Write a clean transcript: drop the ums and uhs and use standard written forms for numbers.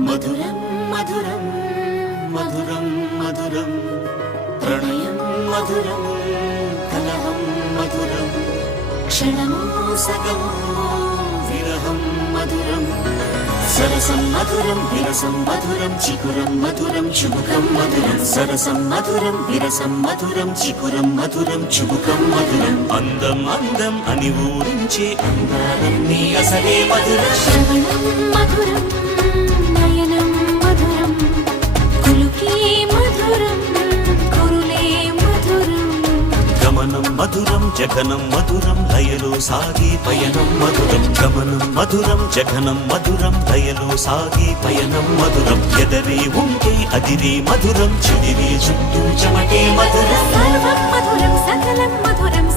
మధురం మధురం మధురం మధురం ప్రణయం మధురం కలహం మధురం క్షణము సగము విరహం మధురం సరసం మధురం విరసం మధురం చికురం మధురం చుబుకం మధురం సరసం మధురం విరసం మధురం చికురం మధురం చుబుకం మధురం అందం అందం అని ఊరించే అందాలన్నీ అసలే మధురం శ్రవణం మధురం నయనం మధురం కులుకే మధురం కురులే మధురం గమనం మధురం జగనం మధురం లయలో సాగి పయనం మధురం గమనం మధురం జగనం మధురం లయలో సాగి పయనం మధురం ఎదరే ఉంటే అదిరే మధురం చెదిరే చుట్టూ చెమటే మధురం సర్వం మధురం సకలం మధురం